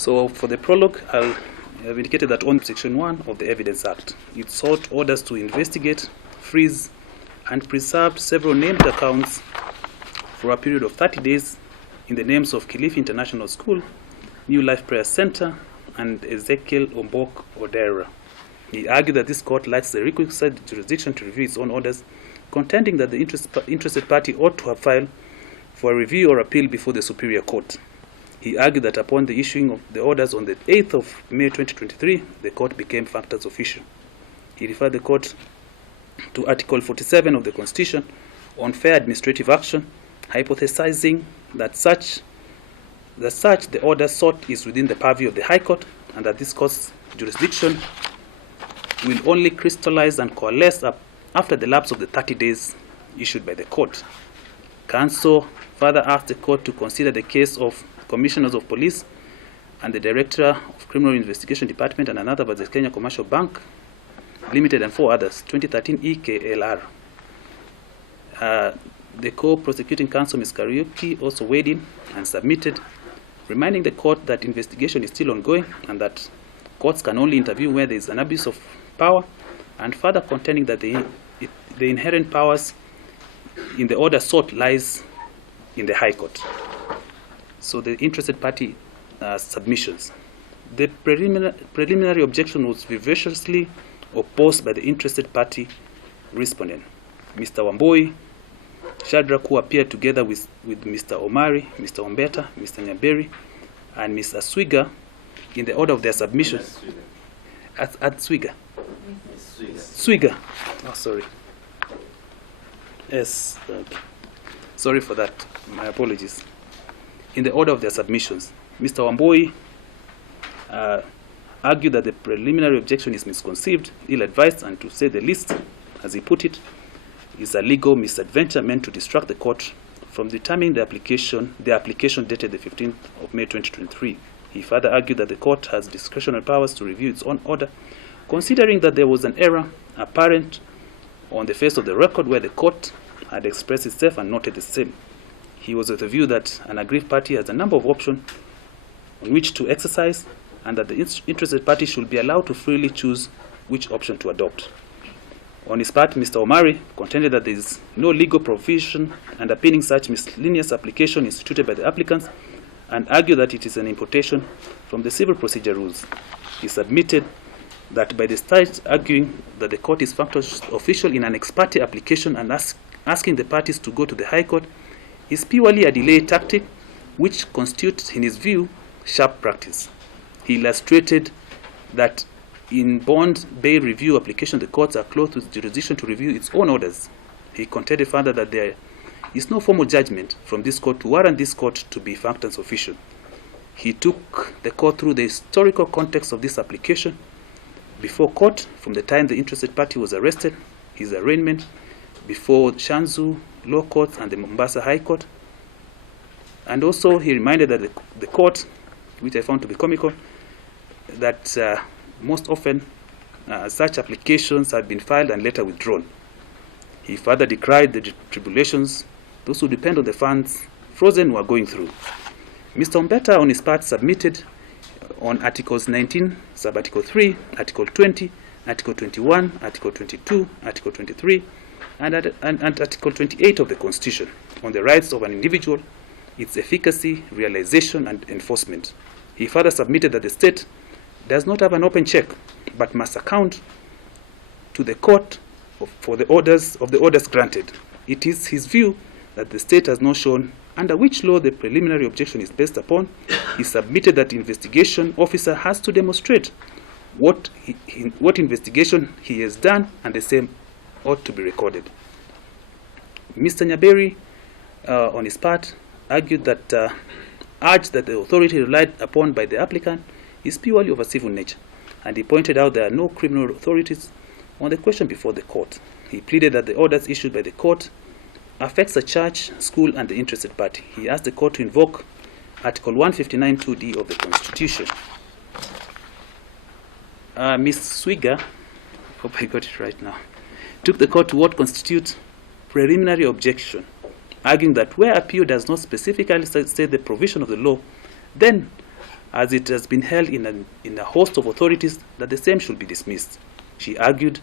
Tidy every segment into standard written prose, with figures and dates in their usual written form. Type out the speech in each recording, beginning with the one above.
So for the prologue, I have indicated that on Section 1 of the Evidence Act, it sought orders to investigate, freeze, and preserve several named accounts for a period of 30 days in the names of Kilifi International School, New Life Prayer Center, and Ezekiel Ombok Odera. He argued that this court lacks the requisite jurisdiction to review its own orders, contending that the interested party ought to have filed for a review or appeal before the Superior Court. He argued that upon the issuing of the orders on the 8th of May 2023, the court became factors official. He referred the court to Article 47 of the Constitution on fair administrative action, hypothesizing that such the order sought is within the purview of the High Court, and that this court's jurisdiction will only crystallize and coalesce up after the lapse of the 30 days issued by the court. Counsel further asked the court to consider the case of Commissioners of Police and the Director of Criminal Investigation Department and another by the Kenya Commercial Bank Limited and 4 others, 2013 EKLR. The co-prosecuting counsel, Ms. Kariuki, also weighed in and submitted, reminding the court that investigation is still ongoing and that courts can only intervene where there is an abuse of power, and further contending that the inherent powers in the order sought lies in the High Court. So the interested party submissions. The preliminary objection was vivaciously opposed by the interested party respondent, Mr. Wamboi, Shadrach, who appeared together with Mr. Omari, Mr. Ombeta, Mr. Nyaberi, and Ms. Aswiga in the order of their submission. Aswiga. Swiga. Oh, sorry. Yes. Sorry for that. My apologies. In the order of their submissions, Mr. Wamboi argued that the preliminary objection is misconceived, ill-advised, and to say the least, as he put it, is a legal misadventure meant to distract the court from determining the application dated the 15th of May 2023. He further argued that the court has discretionary powers to review its own order, considering that there was an error apparent on the face of the record where the court had expressed itself and noted the same. He was of the view that an aggrieved party has a number of options on which to exercise, and that the interested party should be allowed to freely choose which option to adopt. On his part, Mr. Omari contended that there is no legal provision underpinning such miscellaneous application instituted by the applicants, and argued that it is an importation from the civil procedure rules. He submitted that by the state arguing that the court is factors official in an ex parte application and asking the parties to go to the High Court is purely a delay tactic which constitutes, in his view, sharp practice. He illustrated that in bond bail review application, the courts are clothed with jurisdiction to review its own orders. He contended further that there is no formal judgment from this court to warrant this court to be factors official. He took the court through the historical context of this application before court, from the time the interested party was arrested, his arraignment before Shanzu Law Court and the Mombasa High Court. And also he reminded that the court, which I found to be comical, that most often such applications had been filed and later withdrawn. He further decried the tribulations those who depend on the funds frozen were going through. Mr. Ombeta, on his part, submitted on Articles 19, Sub-Article 3, Article 20, Article 21, Article 22, Article 23, and Article 28 of the Constitution on the rights of an individual, its efficacy, realization, and enforcement. He further submitted that the state does not have an open check, but must account to the court for the orders granted. It is his view that the state has not shown under which law the preliminary objection is based upon. He submitted that the investigation officer has to demonstrate what investigation he has done, and the same ought to be recorded. Mr. Nyaberi, on his part, urged that the authority relied upon by the applicant is purely of a civil nature, and he pointed out there are no criminal authorities on the question before the court. He pleaded that the orders issued by the court affects the church, school, and the interested party. He asked the court to invoke Article 159(2)(d) of the Constitution. Ms. Swiga, hope I got it right now, took the court to what constitutes preliminary objection, arguing that where appeal does not specifically say the provision of the law, then as it has been held in a host of authorities that the same should be dismissed. She argued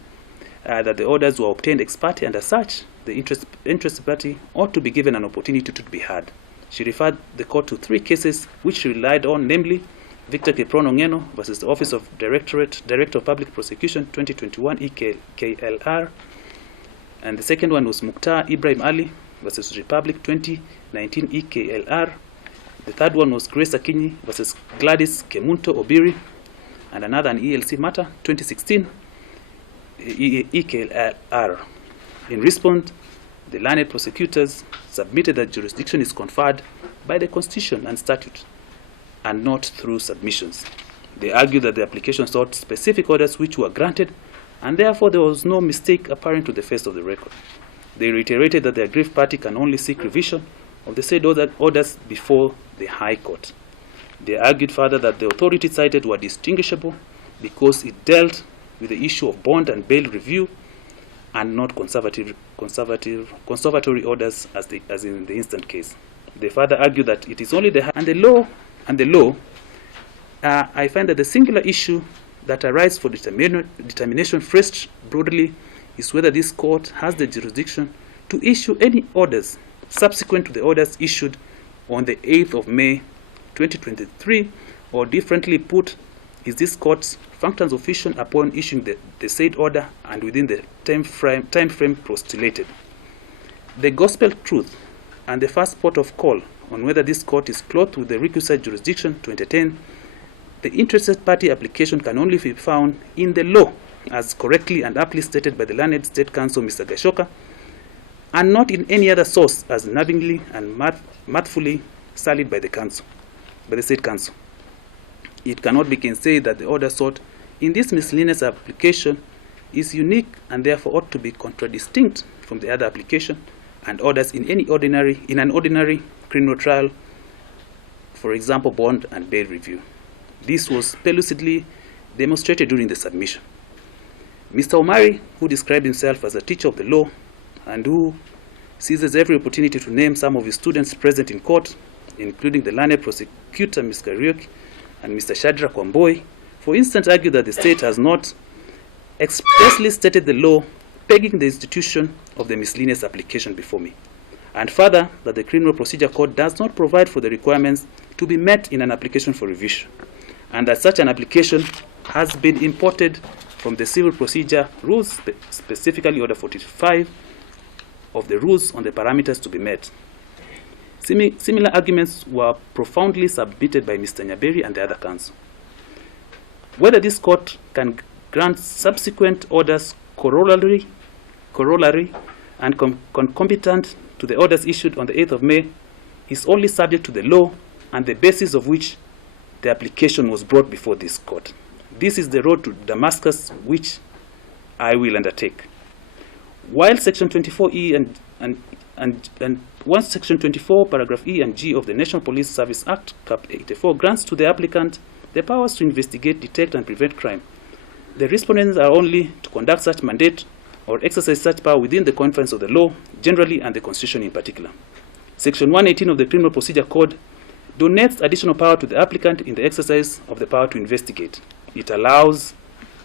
that the orders were obtained ex parte, and as such, the interested party ought to be given an opportunity to be heard. She referred the court to 3 cases which she relied on, namely Victor Kiprono Ngeno versus the Office of Director of Public Prosecution 2021 EKLR, and the second one was Mukhtar Ibrahim Ali versus Republic 2019 EKLR. The third one was Grace Akinyi versus Gladys Kemunto Obiri, and another an ELC matter 2016 EKLR. In response, the learned prosecutors submitted that jurisdiction is conferred by the Constitution and statute, and not through submissions. They argued that the application sought specific orders which were granted, and therefore there was no mistake apparent to the face of the record. They reiterated that the aggrieved party can only seek revision of the said orders before the High Court. They argued further that the authorities cited were distinguishable because it dealt with the issue of bond and bail review and not conservatory orders as in the instant case. They further argue that it is only the law. I find that the singular issue that arises for determination phrased broadly is whether this court has the jurisdiction to issue any orders subsequent to the orders issued on the 8th of May 2023, or differently put, is this court's functions official upon issuing the said order and within the time frame postulated. The gospel truth and the first port of call on whether this court is clothed with the requisite jurisdiction to entertain the interested party application can only be found in the law, as correctly and aptly stated by the learned State Counsel Mr. Gashoka, and not in any other source as nervingly and mirthfully sullied by the State Counsel. It cannot be considered that the order sought in this miscellaneous application is unique and therefore ought to be contradistinct from the other application and orders in an ordinary criminal trial, for example, bond and bail review. This was pellucidly demonstrated during the submission. Mr. Omari, who described himself as a teacher of the law and who seizes every opportunity to name some of his students present in court, including the learned prosecutor Ms. Kariuki and Mr. Shadrach Wamboi, for instance, argued that the state has not expressly stated the law pegging the institution of the miscellaneous application before me, and further that the Criminal Procedure Code does not provide for the requirements to be met in an application for revision, and that such an application has been imported from the Civil Procedure Rules, specifically Order 45 of the rules on the parameters to be met. Similar arguments were profoundly submitted by Mr. Nyaberi and the other counsel. Whether this court can grant subsequent orders corollary and concomitant to the orders issued on the 8th of May is only subject to the law and the basis of which the application was brought before this court. This is the road to Damascus which I will undertake. While Section 24E once Section 24, Paragraph E and G of the National Police Service Act, Cap 84, grants to the applicant the powers to investigate, detect, and prevent crime, the respondents are only to conduct such mandate or exercise such power within the confines of the law generally and the Constitution in particular. Section 118 of the Criminal Procedure Code donates additional power to the applicant in the exercise of the power to investigate. It allows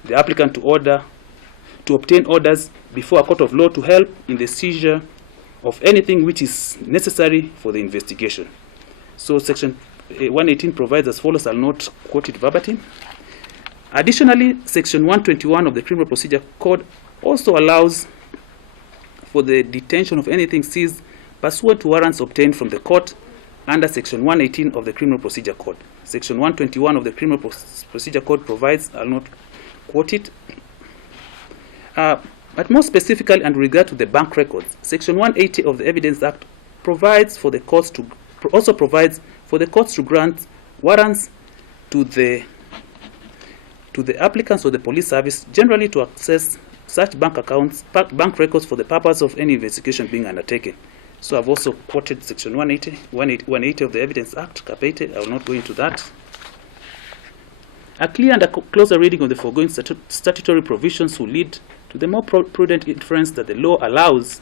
the applicant to obtain orders before a court of law to help in the seizure of anything which is necessary for the investigation. So Section 118 provides as follows. I'll not quote it verbatim. Additionally, Section 121 of the Criminal Procedure Code also allows for the detention of anything seized pursuant to warrants obtained from the court under Section 118 of the Criminal Procedure Code. Section 121 of the Criminal Procedure Code provides, I'll not quote it, but more specifically and with regard to the bank records, Section 180 of the Evidence Act provides for the courts to grant warrants to the applicants or the police service generally to access such bank records for the purpose of any investigation being undertaken. So I've also quoted Section 180 of the Evidence Act, Cap 80. I will not go into that. A clear and a closer reading of the foregoing statutory provisions will lead to the more prudent inference that the law allows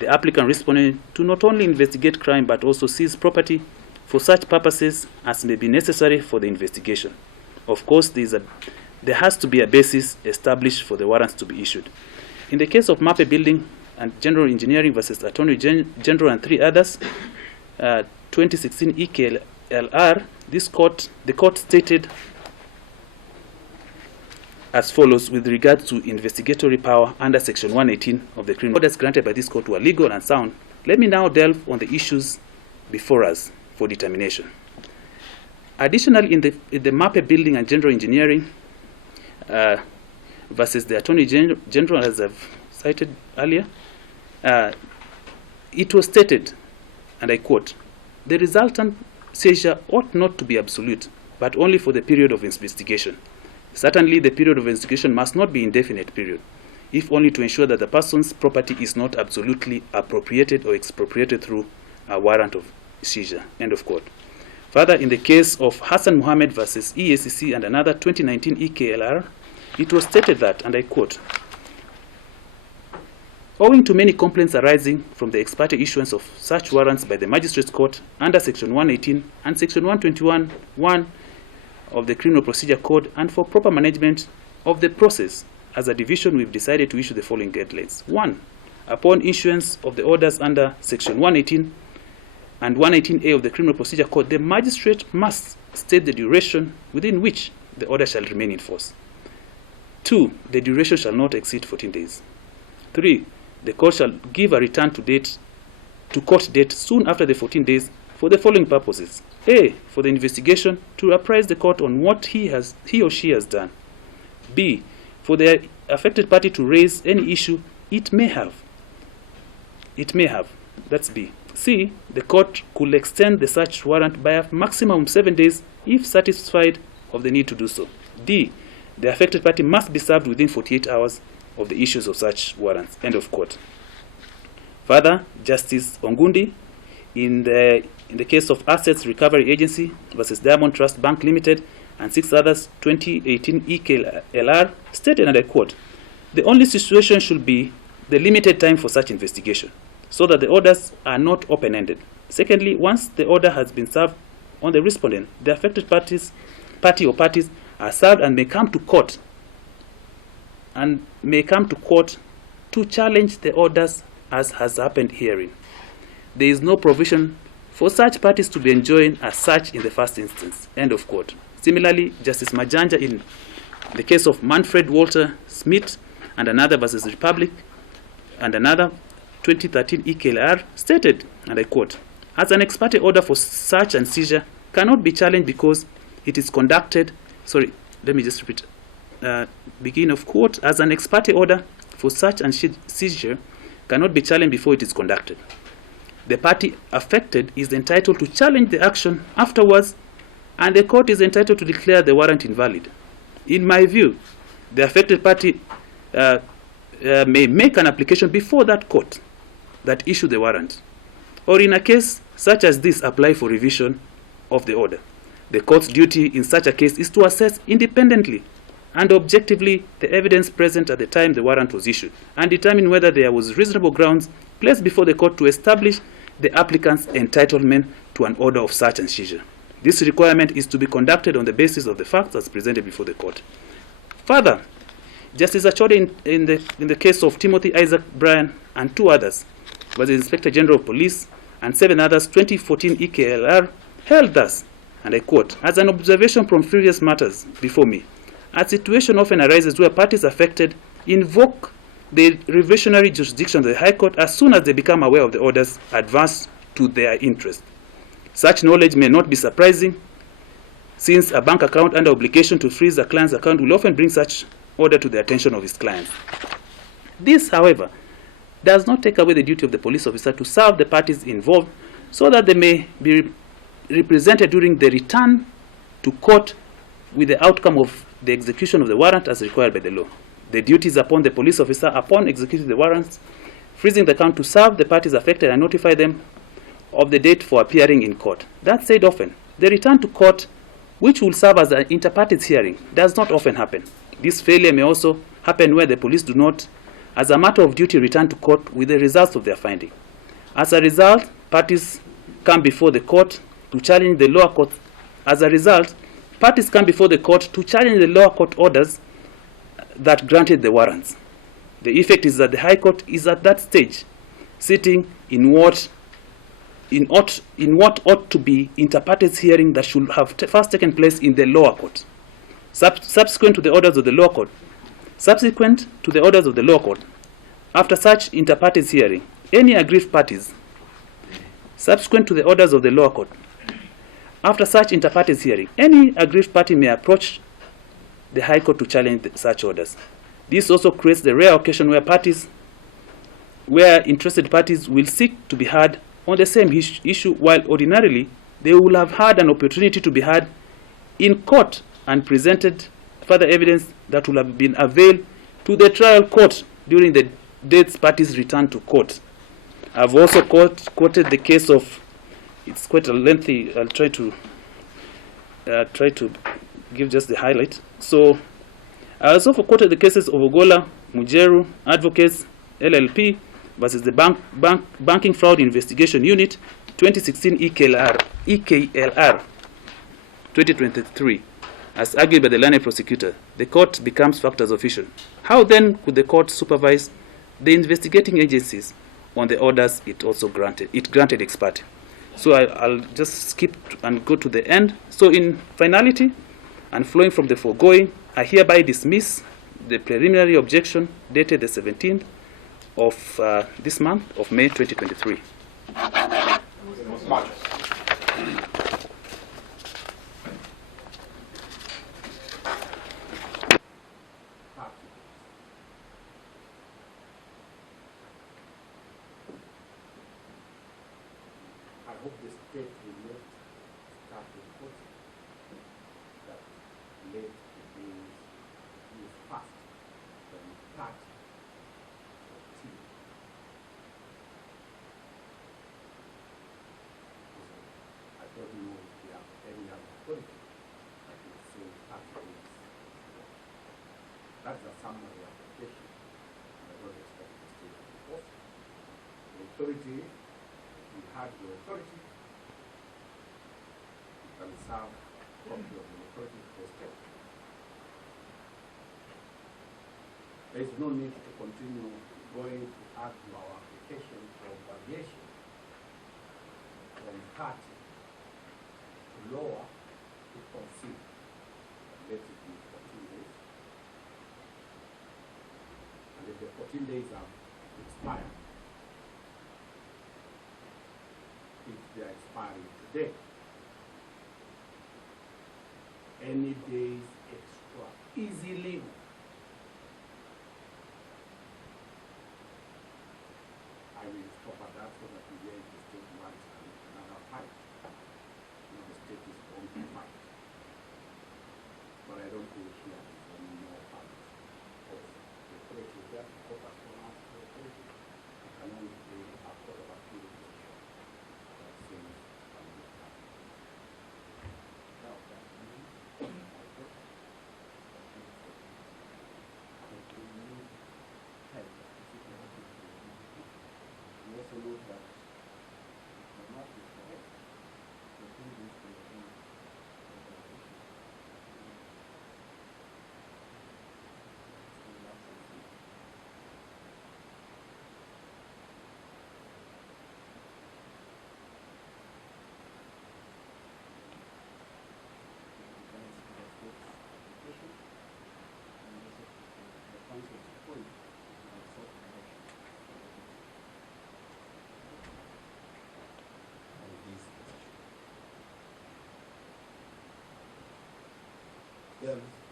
the applicant respondent to not only investigate crime but also seize property for such purposes as may be necessary for the investigation. Of course, there has to be a basis established for the warrants to be issued. In the case of Mape Building and General Engineering versus Attorney General and 3 others, 2016 EKLR, the court stated as follows with regard to investigatory power under Section 118 of the Criminal Orders granted by this court were legal and sound. Let me now delve on the issues before us for determination. Additionally, in the Mape Building and General Engineering versus the Attorney General, as I've cited earlier, it was stated, and I quote, "The resultant seizure ought not to be absolute, but only for the period of investigation. Certainly, the period of investigation must not be indefinite period, if only to ensure that the person's property is not absolutely appropriated or expropriated through a warrant of seizure." End of quote. Further, in the case of Hassan Mohammed versus EACC and another 2019 EKLR, it was stated that, and I quote, "Owing to many complaints arising from the ex parte issuance of such warrants by the Magistrates Court under Section 118 and Section 121(1) of the Criminal Procedure Code, and for proper management of the process, as a division we've decided to issue the following guidelines. 1. Upon issuance of the orders under Section 118 and 118A of the Criminal Procedure Code, the magistrate must state the duration within which the order shall remain in force. 2. The duration shall not exceed 14 days. 3. The court shall give a return to court date soon after the 14 days for the following purposes. A. For the investigation, to apprise the court on what he or she has done. B. For the affected party to raise any issue it may have. That's B. C. The court could extend the search warrant by a maximum of 7 days if satisfied of the need to do so. D. The affected party must be served within 48 hours of the issues of such warrants. End of quote. Further, Justice Ongundi, in the case of Assets Recovery Agency versus Diamond Trust Bank Limited and 6 others, 2018 EKLR, stated, and I quote, "The only situation should be the limited time for such investigation, so that the orders are not open-ended. Secondly, once the order has been served on the respondent, the affected party or parties are served and may come to court to challenge the orders, as has happened herein. There is no provision for such parties to be enjoined as such in the first instance." End of quote. Similarly, Justice Majanja, in the case of Manfred Walter Smith and another versus the Republic and another 2013 EKLR, stated, and I quote, "As an ex parte order for search and seizure cannot be challenged because it is conducted," sorry, let me just repeat, begin of quote, "As an ex parte order for search and seizure cannot be challenged before it is conducted. The party affected is entitled to challenge the action afterwards, and the court is entitled to declare the warrant invalid. In my view, the affected party may make an application before that court that issued the warrant, or in a case such as this, apply for revision of the order. The court's duty in such a case is to assess independently and objectively the evidence present at the time the warrant was issued and determine whether there was reasonable grounds placed before the court to establish the applicant's entitlement to an order of search and seizure. This requirement is to be conducted on the basis of the facts as presented before the court." Further, Justice Achode, in the case of Timothy Isaac Bryan and 2 others, was the Inspector General of Police, and 7 others, 2014 EKLR, held thus, and I quote, "As an observation from previous matters before me, a situation often arises where parties affected invoke the reversionary jurisdiction of the High Court as soon as they become aware of the orders adverse to their interest. Such knowledge may not be surprising, since a bank account under obligation to freeze a client's account will often bring such order to the attention of his clients. This, however, does not take away the duty of the police officer to serve the parties involved so that they may be represented during the return to court with the outcome of the execution of the warrant as required by the law. The duty is upon the police officer, upon executing the warrants, freezing the account, to serve the parties affected and notify them of the date for appearing in court. That said, often, the return to court, which will serve as an inter-parties hearing, does not often happen. This failure may also happen where the police do not, as a matter of duty, return to court with the results of their finding. As a result, parties come before the court to challenge the lower court. As a result, parties come before the court to challenge the lower court orders that granted the warrants. The effect is that the High Court is at that stage, sitting in what ought to be inter partes hearing that should have first taken place in the lower court. Subsequent to the orders of the lower court, after such inter partes hearing, any aggrieved parties, subsequent to the orders of the lower court, after such inter partes hearing, any aggrieved party may approach the High Court to challenge such orders. This also creates the rare occasion where interested parties will seek to be heard on the same issue, while ordinarily they will have had an opportunity to be heard in court and presented further evidence that will have been availed to the trial court during the dates parties return to court. I've also quoted the case of, it's quite a lengthy, I'll try to give just the highlight. So I also quoted the cases of Ogola, Mujeru, Advocates, LLP versus the Banking Fraud Investigation Unit, 2016 EKLR 2023. As argued by the learned prosecutor, the court becomes factors official. How then could the court supervise the investigating agencies on the orders it granted ex parte? So I'll just skip and go to the end. So in finality, and flowing from the foregoing, I hereby dismiss the preliminary objection dated the 17th of this month of May 2023. I hope the state will not start reporting that late being used fast when part of tea. I don't know if we have any other authority that will say part is. That's a summary application. I don't expect the state to report. The authority, we had the authority, you can serve copy of the authority to the state. There is no need to continue going to add to our application for variation from 30 to lower to concede. Let it be 14 days. And if the 14 days have expired, if they are expiring today, any days extra easily I will stop at that so that we get the state wants another fight. You know, the state is on to fight. But I don't think here is any more fight. Because the authority is there to court has pronounced the authority. You can only be a court of appeal decision that says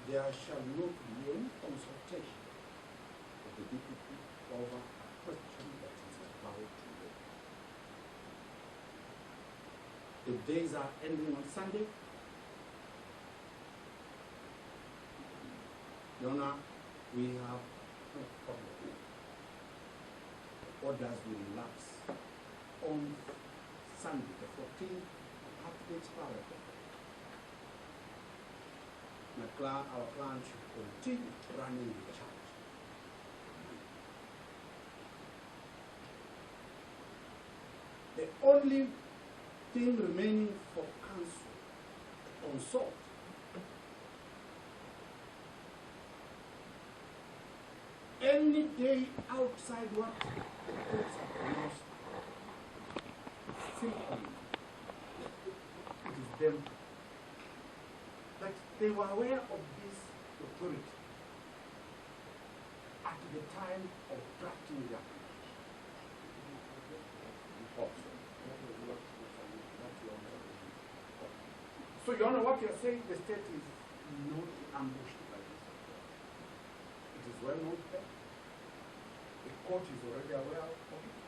there shall not be any consultation of the DPP over a question that is about to go. If days are ending on Sunday, Your Honor, we have no problem. The orders will lapse on Sunday, the 14th, after the expiry. Our client should continue running the charge. The only thing remaining for council to consult any day outside what the courts have pronounced, simply it is them that they were aware of this authority at the time of drafting the application. So, Your Honor, what you're saying, the state is not ambushed by this. It is well known to them. The court is already aware of it.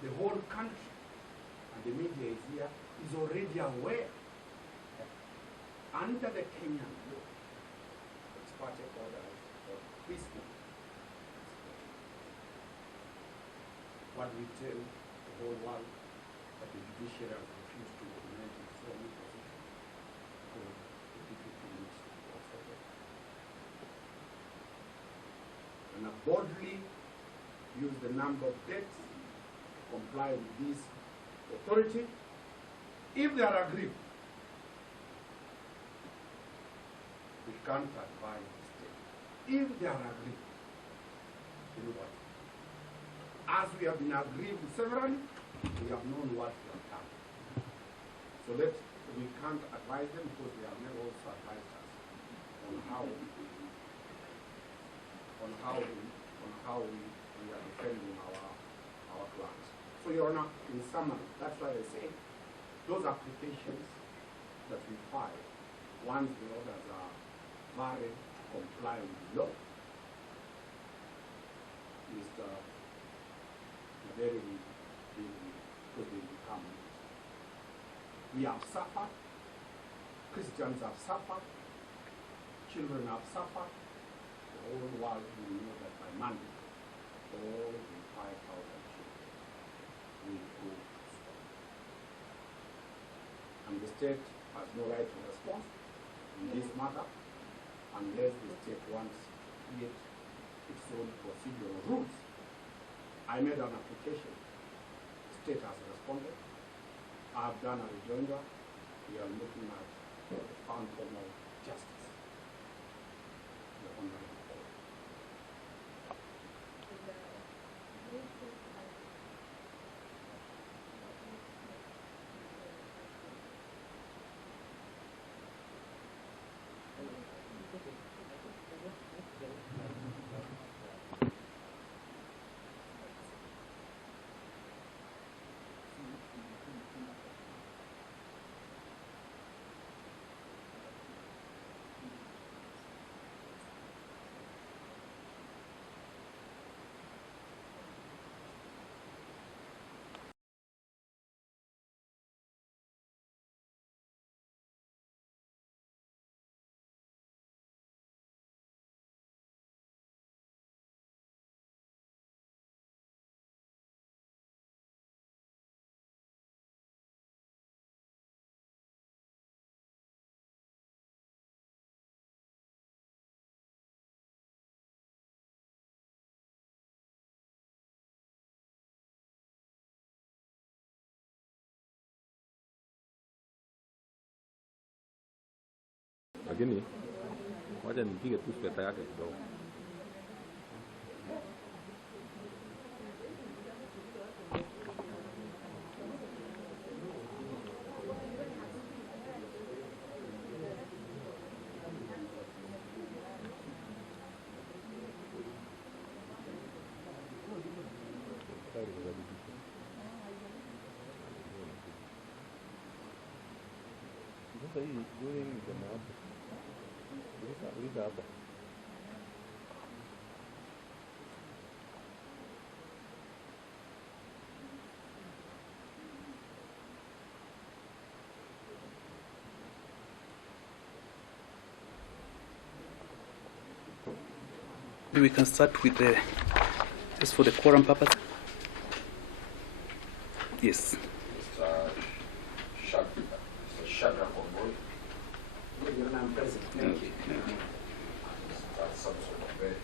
The whole country, and the media is here, is already aware. Under the Kenyan law, ex parte orders or precedents. What we tell the whole world that the judiciary has refused to implement its own position for the DPP needs to be accepted. And I boldly use the number of dates to comply with this authority. If they are aggrieved, we can't advise the state. If they are aggrieved, you know what? As we have been aggrieved severally, we have known what we have done. So we can't advise them because they have never also advised us on how we are defending our plans. So Your Honor, in summary, that's why I say those applications that we file, once the orders are valid to comply with law, is very because they become. We have suffered, Christians have suffered, children have suffered. The whole world will know that by Monday, all the 5,000 children will go to school. And the state has no right to respond in this matter unless the state wants to create its own procedural rules. I made an application. The state has responded. I have done a rejoinder. We are looking at the found form of justice. The honorable court. Lakini wacha nipige tu sweta yake kidogo. Sasa hii yule ni jamaa hapo. Uliza hapa. We can start with the, just for the quorum purpose. Yes. I'm present. Thank you. That's some sort of very